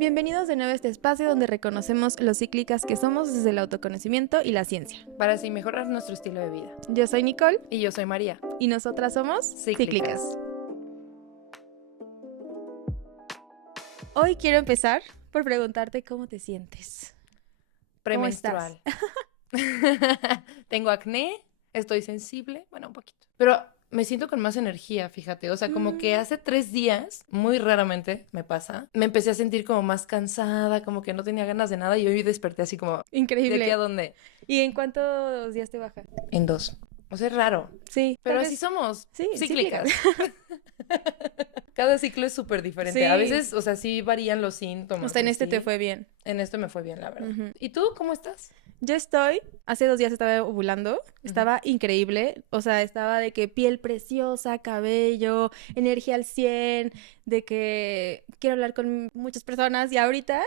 Bienvenidos de nuevo a este espacio donde reconocemos lo cíclicas que somos desde el autoconocimiento y la ciencia. Para así mejorar nuestro estilo de vida. Yo soy Nicole. Y yo soy María. Y nosotras somos Cíclicas. Hoy quiero empezar por preguntarte cómo te sientes. Premenstrual. Tengo acné, estoy sensible, bueno, un poquito. Pero me siento con más energía, fíjate. O sea, como que hace 3 días, muy raramente me pasa, me empecé a sentir como más cansada, como que no tenía ganas de nada y hoy desperté así como... Increíble. ¿De aquí a dónde? ¿Y en cuántos días te baja? En 2. O sea, es raro. Sí. Pero así somos. Sí, cíclicas. Cada ciclo es súper diferente. Sí. A veces, o sea, sí varían los síntomas. Hasta en este sí. te fue bien. En esto me fue bien, la verdad. Ujú. ¿Y tú cómo estás? Yo hace 2 días estaba ovulando, estaba increíble, o sea, estaba de que piel preciosa, cabello, energía al 100, de que quiero hablar con muchas personas y ahorita,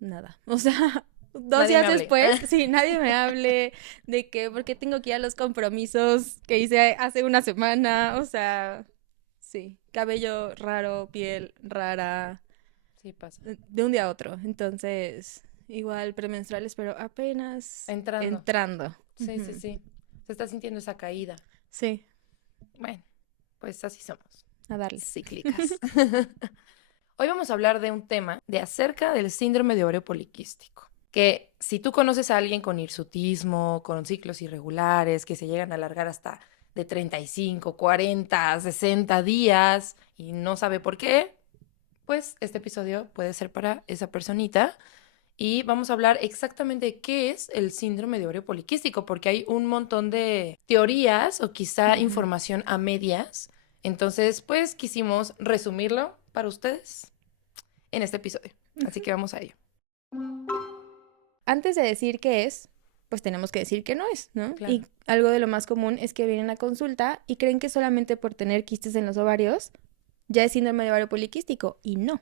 nada, o sea, 2 Nadie días me hable. después, sí, nadie me hable de que, porque tengo que ir a los compromisos que hice hace una semana, o sea, sí, cabello raro, piel rara, Sí, pasa. de un día a otro, entonces... Igual premenstruales, pero apenas entrando. Sí, Ujú. sí, sí. Se está sintiendo esa caída. Sí, Bueno, pues así somos. a darle. Cíclicas. Hoy vamos a hablar de un tema de acerca del síndrome de ovario poliquístico. Que si tú conoces a alguien con hirsutismo, con ciclos irregulares, que se llegan a alargar hasta de 35, 40, 60 días y no sabe por qué, pues este episodio puede ser para esa personita. Y vamos a hablar exactamente de qué es el síndrome de ovario poliquístico, porque hay un montón de teorías o quizá información a medias. Entonces, pues quisimos resumirlo para ustedes en este episodio. Así que vamos a ello. Antes de decir qué es, pues tenemos que decir qué no es, ¿no? Claro. Y algo de lo más común es que vienen a consulta y creen que solamente por tener quistes en los ovarios ya es síndrome de ovario poliquístico. Y no.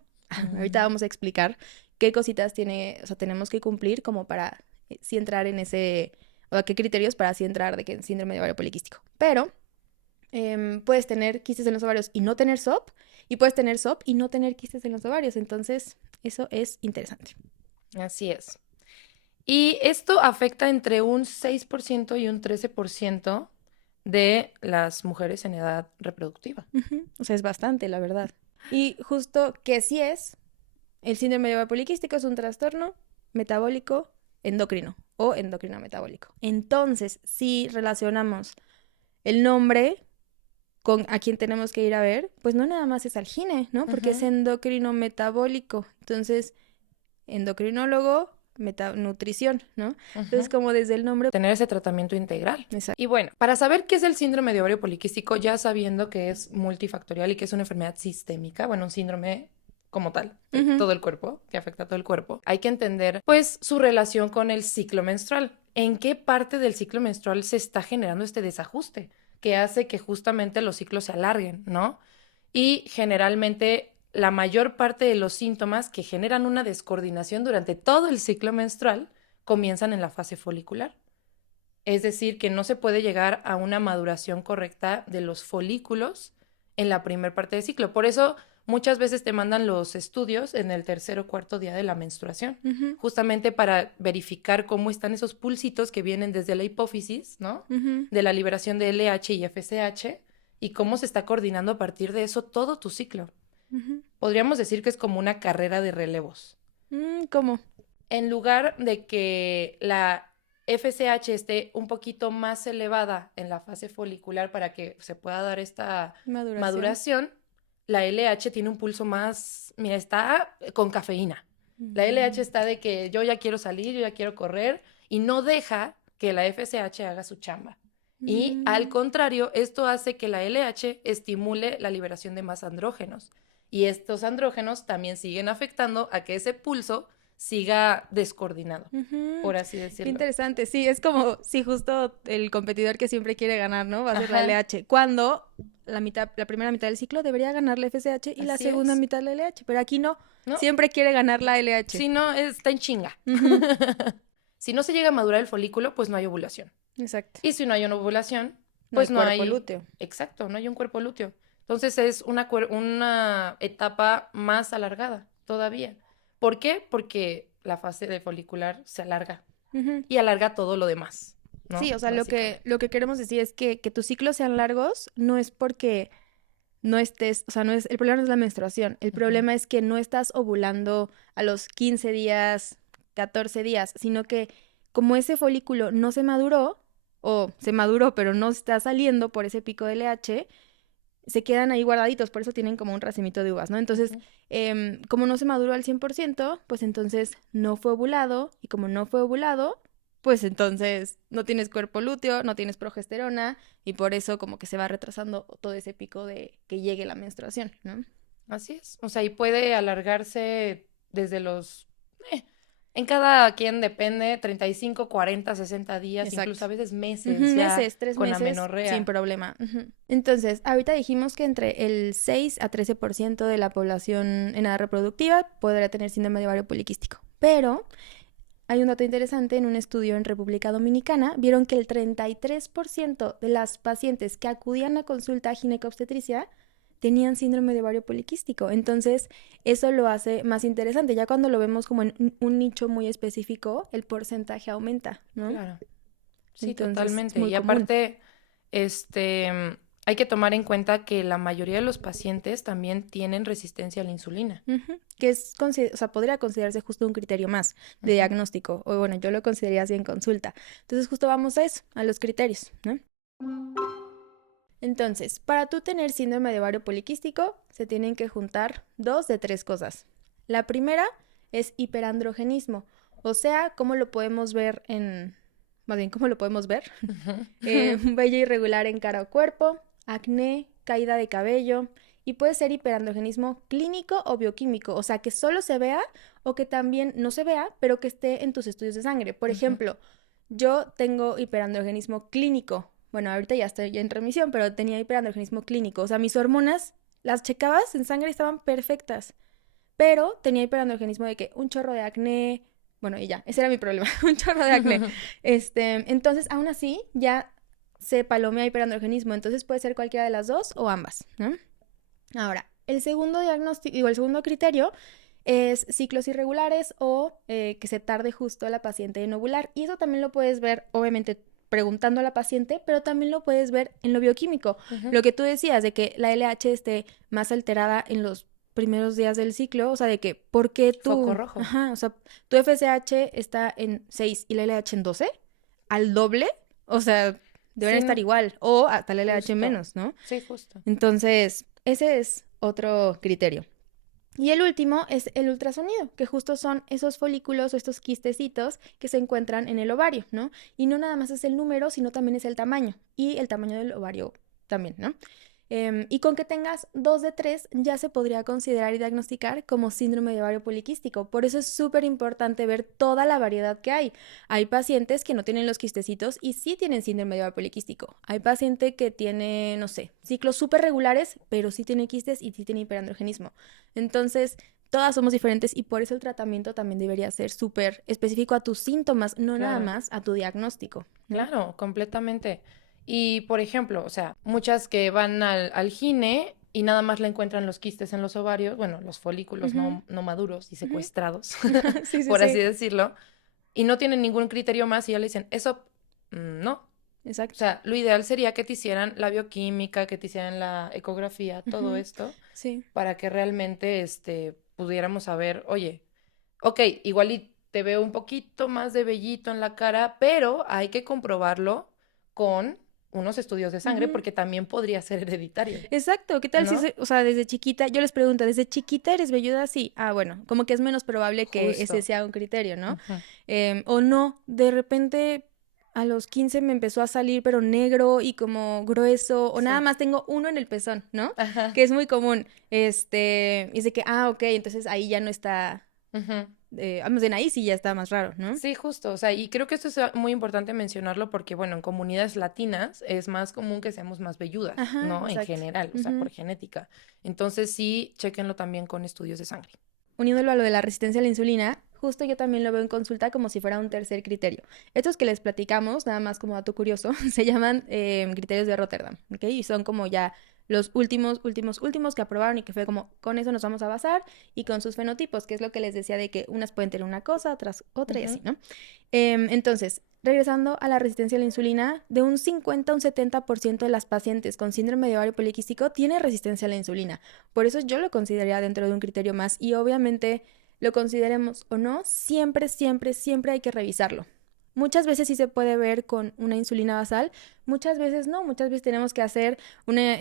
Ahorita vamos a explicar qué cositas tenemos que cumplir como para sí entrar en ese, o qué criterios para sí entrar de que es síndrome de ovario poliquístico. Pero puedes tener quistes en los ovarios y no tener SOP, y puedes tener SOP y no tener quistes en los ovarios. Entonces, eso es interesante. Así es. Y esto afecta entre un 6% y un 13% de las mujeres en edad reproductiva. O sea, es bastante, la verdad. Y justo que sí es, el síndrome de ovario poliquístico es un trastorno metabólico endocrino o endocrino metabólico. Entonces, si relacionamos el nombre con a quién tenemos que ir a ver, pues no nada más es al gine, ¿no? Porque es endocrino metabólico. Entonces, endocrinólogo, nutrición, ¿no? Entonces, como desde el nombre... Tener ese tratamiento integral. Exacto. Y bueno, para saber qué es el síndrome de ovario poliquístico, ya sabiendo que es multifactorial y que es una enfermedad sistémica, bueno, un síndrome como tal, de todo el cuerpo, que afecta a todo el cuerpo, hay que entender, pues, su relación con el ciclo menstrual. ¿En qué parte del ciclo menstrual se está generando este desajuste que hace que justamente los ciclos se alarguen, ¿no? Y generalmente la mayor parte de los síntomas que generan una descoordinación durante todo el ciclo menstrual comienzan en la fase folicular. Es decir, que no se puede llegar a una maduración correcta de los folículos en la primera parte del ciclo. Por eso muchas veces te mandan los estudios en el 3.º o 4.º día de la menstruación, justamente para verificar cómo están esos pulsitos que vienen desde la hipófisis, ¿no? De la liberación de LH y FSH y cómo se está coordinando a partir de eso todo tu ciclo. Podríamos decir que es como una carrera de relevos. ¿Cómo? En lugar de que la FSH esté un poquito más elevada en la fase folicular para que se pueda dar esta maduración, la LH tiene un pulso más, mira, está con cafeína. La LH está de que yo ya quiero salir, yo ya quiero correr y no deja que la FSH haga su chamba. Y al contrario, esto hace que la LH estimule la liberación de más andrógenos. Y estos andrógenos también siguen afectando a que ese pulso siga descoordinado, por así decirlo. Qué interesante, sí, es como si justo el competidor que siempre quiere ganar, ¿no? Va a ser la Ajá. LH, cuando la primera mitad del ciclo debería ganar la FSH y la Así segunda es. mitad la LH, pero aquí no, ¿No? siempre quiere ganar la LH. Si no, está en chinga. Si no se llega a madurar el folículo, pues no hay ovulación. Exacto. Y si no hay una ovulación, No pues hay no cuerpo hay... lúteo. Exacto, no hay un cuerpo lúteo. Entonces es una etapa más alargada todavía. ¿Por qué? Porque la fase de folicular se alarga Ujú. y alarga todo lo demás, ¿no? Sí, o sea, Básicamente. lo que queremos decir es que tus ciclos sean largos no es porque no estés, o sea, no es, el problema no es la menstruación, el Ujú. problema es que no estás ovulando a los 15 días, 14 días, sino que como ese folículo no se maduró, o se maduró pero no está saliendo por ese pico de LH, se quedan ahí guardaditos, por eso tienen como un racimito de uvas, ¿no? Entonces, Ujú. como no se maduró al 100%, pues entonces no fue ovulado, y como no fue ovulado, pues entonces no tienes cuerpo lúteo, no tienes progesterona, y por eso como que se va retrasando todo ese pico de que llegue la menstruación, ¿no? Así es. O sea, y puede alargarse desde los... en cada quien depende, 35, 40, 60 días, Exacto. incluso a veces Ujú, meses ya meses, tres con meses, sin amenorrea. problema. Ujú. Entonces, ahorita dijimos que entre el 6 a 13% de la población en edad reproductiva podría tener síndrome de ovario poliquístico. Pero hay un dato interesante, en un estudio en República Dominicana, vieron que el 33% de las pacientes que acudían a consulta ginecobstetricia tenían síndrome de ovario poliquístico. Entonces, eso lo hace más interesante. Ya cuando lo vemos como en un nicho muy específico, el porcentaje aumenta, ¿no? Claro. Sí, Entonces, es totalmente. muy Y común. aparte, hay que tomar en cuenta que la mayoría de los pacientes también tienen resistencia a la insulina. Ujú. Que es, o sea, podría considerarse justo un criterio más de Ujú. diagnóstico. O bueno, yo lo consideraría así en consulta. Entonces, justo vamos a eso, a los criterios, ¿no? Entonces, para tú tener síndrome de ovario poliquístico, se tienen que juntar dos de tres cosas. La primera es hiperandrogenismo, o sea, cómo lo podemos ver en, más bien, cómo lo podemos ver, Ujú. un vello irregular en cara o cuerpo, acné, caída de cabello, y puede ser hiperandrogenismo clínico o bioquímico, o sea, que solo se vea o que también no se vea, pero que esté en tus estudios de sangre. Por Ujú. ejemplo, yo tengo hiperandrogenismo clínico. Bueno, ahorita ya estoy en remisión, pero tenía hiperandrogenismo clínico. O sea, mis hormonas las checabas en sangre y estaban perfectas. Pero tenía hiperandrogenismo de que un chorro de acné. Bueno, y ya, ese era mi problema, un chorro de acné. Entonces, aún así, ya se palomea hiperandrogenismo. Entonces puede ser cualquiera de las dos o ambas, ¿no? Ahora, el segundo diagnóstico, digo, el segundo criterio es ciclos irregulares o que se tarde justo la paciente en ovular. Y eso también lo puedes ver, obviamente, preguntando a la paciente, pero también lo puedes ver en lo bioquímico. Ujú. Lo que tú decías de que la LH esté más alterada en los primeros días del ciclo, o sea, de que, ¿por qué Foco tú, rojo. ajá, o sea, tu FSH está en 6 y la LH en 12, al doble, o sea, deberían Sí, estar no, igual, o hasta la LH justo. menos, ¿no? Sí, justo. Entonces, ese es otro criterio. Y el último es el ultrasonido, que justo son esos folículos o estos quistecitos que se encuentran en el ovario, ¿no? Y no nada más es el número, sino también es el tamaño y el tamaño del ovario también, ¿no? Y con que tengas dos de tres ya se podría considerar y diagnosticar como síndrome de ovario poliquístico. Por eso es súper importante ver toda la variedad que hay. Hay pacientes que no tienen los quistecitos y sí tienen síndrome de ovario poliquístico. Hay paciente que tiene, no sé, ciclos súper regulares, pero sí tiene quistes y sí tiene hiperandrogenismo. Entonces, todas somos diferentes y por eso el tratamiento también debería ser súper específico a tus síntomas, no nada Claro. más a tu diagnóstico, ¿no? Claro, completamente. Y por ejemplo, o sea, muchas que van al gine y nada más le encuentran los quistes en los ovarios, bueno, los folículos Ujú, no maduros y ujú. secuestrados, Sí, sí, por así sí. decirlo, y no tienen ningún criterio más y ya le dicen, eso no. O Exacto. sea, lo ideal sería que te hicieran la bioquímica, que te hicieran la ecografía, todo Ujú. esto, Sí. para que realmente pudiéramos saber, oye, ok, igual y te veo un poquito más de vellito en la cara, pero hay que comprobarlo con unos estudios de sangre Ujú. porque también podría ser hereditario, Exacto, ¿qué tal si, ¿no? o sea, desde chiquita, yo les pregunto, ¿desde chiquita eres velluda? Sí. Ah, bueno, como que es menos probable que ese Justo. sea un criterio, ¿no? Ujú. O no, de repente a los 15 me empezó a salir, pero negro y como grueso, o nada Sí. más tengo uno en el pezón, ¿no? Ajá. Que es muy común. Y es de que, ah, ok, entonces ahí ya no está, Ujú. más bien ahí sí ya está más raro, ¿no? Sí, justo. O sea, y creo que esto es muy importante mencionarlo porque, bueno, en comunidades latinas es más común que seamos más velludas, Ajá, ¿no? En exacto. general, o sea, Ujú. por genética. Entonces sí, chéquenlo también con estudios de sangre. Uniéndolo a lo de la resistencia a la insulina, justo yo también lo veo en consulta como si fuera un tercer criterio. Estos que les platicamos, nada más como dato curioso, se llaman criterios de Rotterdam, ¿ok? Y son como ya los últimos que aprobaron y que fue como, con eso nos vamos a basar y con sus fenotipos, que es lo que les decía de que unas pueden tener una cosa, otras otra y así, ¿no? Entonces, regresando a la resistencia a la insulina, de un 50 a un 70% de las pacientes con síndrome de ovario poliquístico tiene resistencia a la insulina. Por eso yo lo consideraría dentro de un criterio más y obviamente lo consideremos o no, siempre, siempre, siempre hay que revisarlo. Muchas veces sí se puede ver con una insulina basal, muchas veces no, muchas veces tenemos que hacer una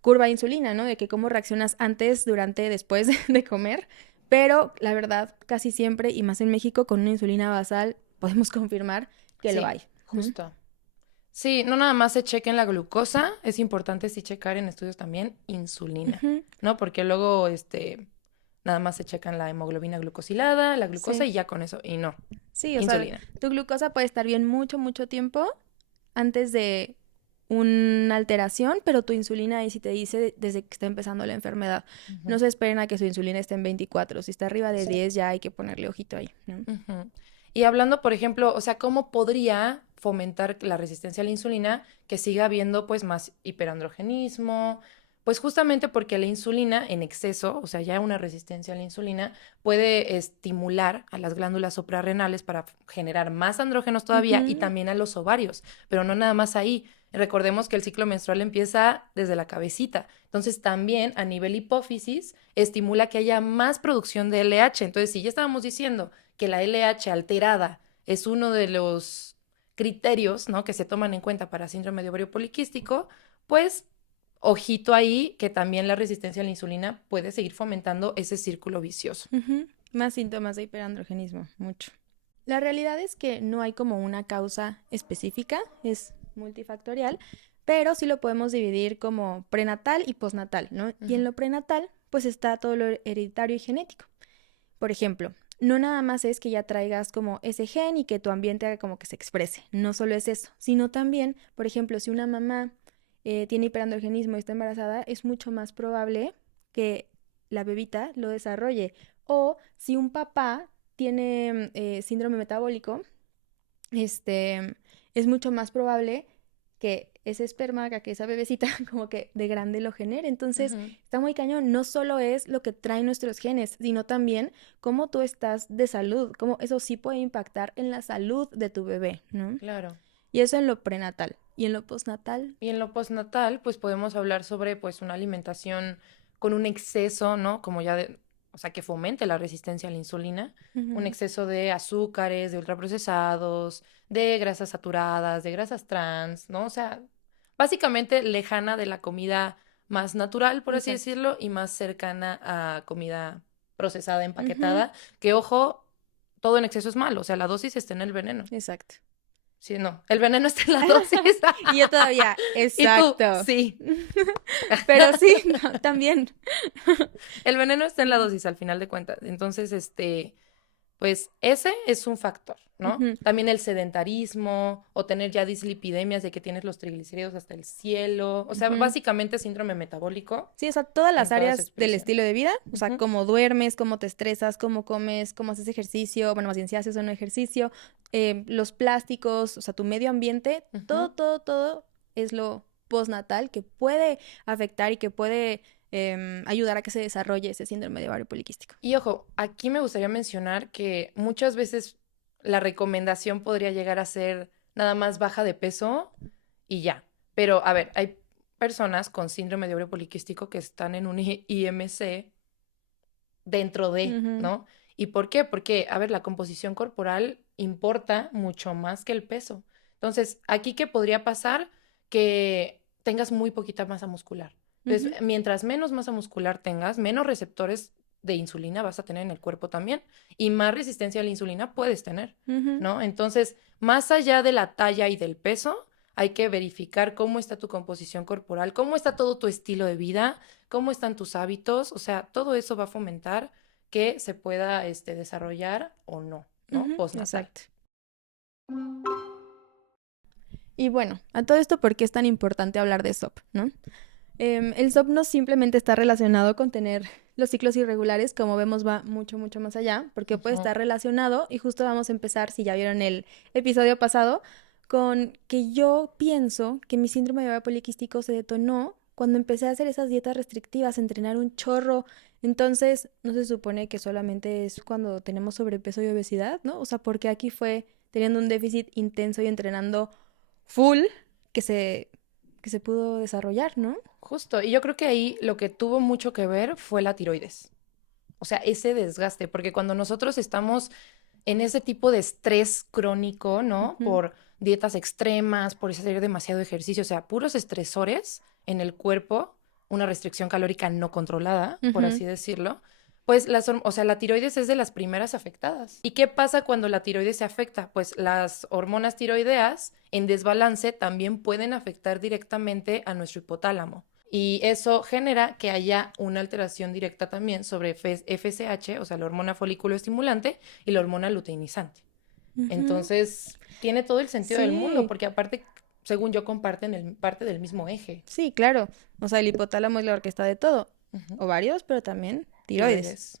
curva de insulina, ¿no? De que cómo reaccionas antes, durante, después de comer, pero la verdad, casi siempre, y más en México, con una insulina basal podemos confirmar que lo Sí, hay. justo. Sí, no nada más se chequen la glucosa, es importante sí checar en estudios también insulina, Ujú, ¿no? Porque luego, nada más se checan la hemoglobina glucosilada, la glucosa sí, y ya con eso, y no, sí, o sea, insulina. tu glucosa puede estar bien mucho, mucho tiempo antes de una alteración, pero tu insulina ahí sí te dice desde que está empezando la enfermedad. Ujú, No se esperen a que su insulina esté en 24. Si está arriba de sí. 10 ya hay que ponerle ojito ahí, ¿no? Ujú. Y hablando, por ejemplo, o sea, ¿cómo podría fomentar la resistencia a la insulina que siga habiendo pues más hiperandrogenismo? Pues justamente porque la insulina en exceso, o sea, ya una resistencia a la insulina, puede estimular a las glándulas suprarrenales para generar más andrógenos todavía y Ujú, también a los ovarios, pero no nada más ahí. Recordemos que el ciclo menstrual empieza desde la cabecita, entonces también a nivel hipófisis estimula que haya más producción de LH. Entonces, si ya estábamos diciendo que la LH alterada es uno de los criterios, ¿no?, que se toman en cuenta para síndrome de ovario poliquístico, pues ojito ahí que también la resistencia a la insulina puede seguir fomentando ese círculo vicioso. ujú. Más síntomas de hiperandrogenismo, mucho. La realidad es que no hay como una causa específica, es multifactorial, pero sí lo podemos dividir como prenatal y postnatal, ¿no? Y en Ujú, lo prenatal, pues está todo lo hereditario y genético. Por ejemplo, no nada más es que ya traigas como ese gen y que tu ambiente haga como que se exprese, no solo es eso, sino también, por ejemplo, si una mamá tiene hiperandrogenismo y está embarazada, es mucho más probable que la bebita lo desarrolle. O si un papá tiene síndrome metabólico, este, es mucho más probable que ese esperma, que esa bebecita, como que de grande lo genere. Entonces, ujú, está muy cañón. No solo es lo que traen nuestros genes, sino también cómo tú estás de salud, cómo eso sí puede impactar en la salud de tu bebé, ¿no? claro. Y eso en lo prenatal. Y en lo postnatal. Y en lo postnatal, pues podemos hablar sobre pues una alimentación con un exceso, ¿no? Como ya o sea, que fomente la resistencia a la insulina, un Ujú, exceso de azúcares, de ultraprocesados, de grasas saturadas, de grasas trans, ¿no? O sea, básicamente lejana de la comida más natural, por así exacto. decirlo, y más cercana a comida procesada, Ujú, empaquetada, que ojo, todo en exceso es malo, o sea, la dosis está en el veneno. exacto. Sí, no, el veneno está en la dosis. Y yo todavía, Y tú, exacto. sí. Pero sí, no, también. El veneno está en la Sí. dosis al final de cuentas. Entonces, pues ese es un factor, ¿no? Ujú. También el sedentarismo o tener ya dislipidemias de que tienes los triglicéridos hasta el cielo. O sea, Ujú. básicamente síndrome metabólico Sí, o sea, todas las en toda su áreas del expresión. estilo de vida, o sea, Ujú, cómo duermes, cómo te estresas, cómo comes, cómo haces ejercicio, bueno, más bien si haces o no ejercicio, los plásticos, o sea, tu medio ambiente, todo, ujú. todo, todo es lo postnatal que puede afectar y que puede ayudar a que se desarrolle ese síndrome de ovario poliquístico. Y ojo, aquí me gustaría mencionar que muchas veces la recomendación podría llegar a ser nada más baja de peso y ya. Pero, a ver, hay personas con síndrome de ovario poliquístico que están en un IMC dentro de, Ujú, ¿no? ¿Y por qué? Porque, a ver, la composición corporal importa mucho más que el peso. Entonces, aquí, ¿qué podría pasar? Que tengas muy poquita masa muscular. ujú, Entonces, mientras menos masa muscular tengas, menos receptores de insulina vas a tener en el cuerpo también y más resistencia a la insulina puedes tener, ujú. ¿no? Entonces, más allá de la talla y del peso, hay que verificar cómo está tu composición corporal, cómo está todo tu estilo de vida, cómo están tus hábitos, o sea, todo eso va a fomentar que se pueda desarrollar o no, ¿no? Ujú, Postnatal. exacto. Y bueno, a todo esto, ¿por qué es tan importante hablar de SOP, no? El SOP no simplemente está relacionado con tener los ciclos irregulares, como vemos va mucho, mucho más allá, porque puede Ujú, estar relacionado, y justo vamos a empezar, si ya vieron el episodio pasado, con que yo pienso que mi síndrome de ovario poliquístico se detonó cuando empecé a hacer esas dietas restrictivas, a entrenar un chorro. Entonces, no se supone que solamente es cuando tenemos sobrepeso y obesidad, ¿no? O sea, porque aquí fue teniendo un déficit intenso y entrenando full que se pudo desarrollar, ¿no? Justo, y yo creo que ahí lo que tuvo mucho que ver fue la tiroides. O sea, ese desgaste, porque cuando nosotros estamos en ese tipo de estrés crónico, ¿no? Ujú, Por dietas extremas, por hacer demasiado ejercicio, o sea, puros estresores en el cuerpo, una restricción calórica no controlada, por ujú. así decirlo, pues o sea, la tiroides es de las primeras afectadas. ¿Y qué pasa cuando la tiroides se afecta? Pues las hormonas tiroideas en desbalance también pueden afectar directamente a nuestro hipotálamo. Y eso genera que haya una alteración directa también sobre FSH, o sea, la hormona folículo estimulante y la hormona luteinizante. Ujú. Entonces, tiene todo el sentido del mundo, Sí, porque aparte, según yo, comparten parte del mismo eje. sí, claro. O sea, el hipotálamo es la orquesta de todo. Ujú. Ovarios, pero también tiroides.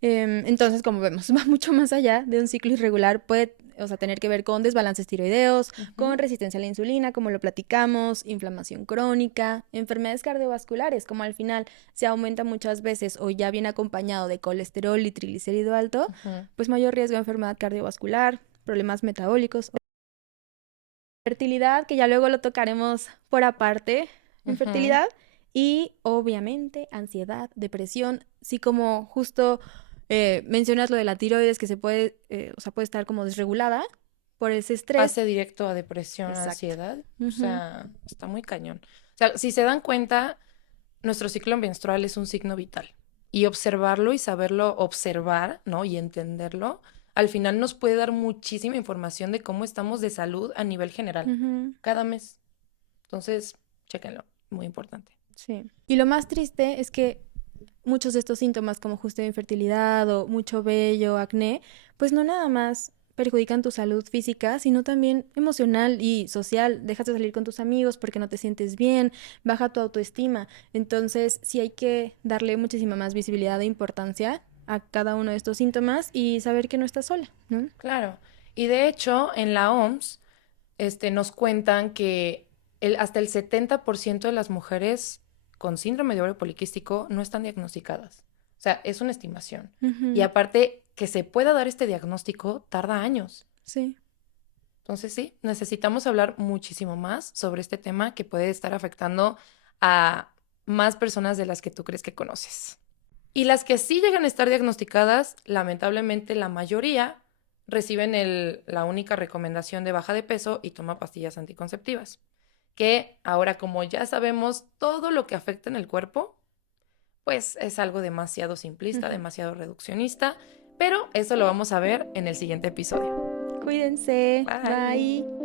Tiroides. Entonces, como vemos, va mucho más allá de un ciclo irregular. Puede, o sea, tener que ver con desbalances tiroideos, con Ujú. resistencia a la insulina, como lo platicamos, inflamación crónica, enfermedades cardiovasculares, como al final se aumenta muchas veces o ya viene acompañado de colesterol y triglicérido alto, Ujú. pues mayor riesgo de enfermedad cardiovascular, problemas metabólicos, fertilidad, que ya luego lo tocaremos por aparte, Ujú. infertilidad y obviamente ansiedad, depresión, sí como justo mencionas lo de la tiroides que se puede, o sea, puede estar como desregulada por ese estrés. Pase directo a depresión, Exacto. ansiedad. O Ujú. sea, está muy cañón. O sea, si se dan cuenta, nuestro ciclo menstrual es un signo vital. Y observarlo y saberlo observar, ¿no? Y entenderlo, al final nos puede dar muchísima información de cómo estamos de salud a nivel general, Ujú. cada mes. Entonces, chéquenlo, muy importante. Sí. Y lo más triste es que muchos de estos síntomas, como justo infertilidad o mucho vello, acné, pues no nada más perjudican tu salud física, sino también emocional y social. Dejas de salir con tus amigos porque no te sientes bien, baja tu autoestima. Entonces, sí hay que darle muchísima más visibilidad e importancia a cada uno de estos síntomas y saber que no estás sola, ¿no? Claro. Y de hecho, en la OMS, nos cuentan que hasta el 70% de las mujeres con síndrome de ovario poliquístico no están diagnosticadas. O sea, es una estimación. Y Ujú. aparte, que se pueda dar este diagnóstico tarda años. Sí. Entonces, sí, necesitamos hablar muchísimo más sobre este tema que puede estar afectando a más personas de las que tú crees que conoces. Y las que sí llegan a estar diagnosticadas, lamentablemente la mayoría reciben la única recomendación de baja de peso y toma pastillas anticonceptivas. Que ahora, como ya sabemos todo lo que afecta en el cuerpo, pues es algo demasiado simplista, Ujú. demasiado reduccionista, pero eso lo vamos a ver en el siguiente episodio. Cuídense. Bye. Bye.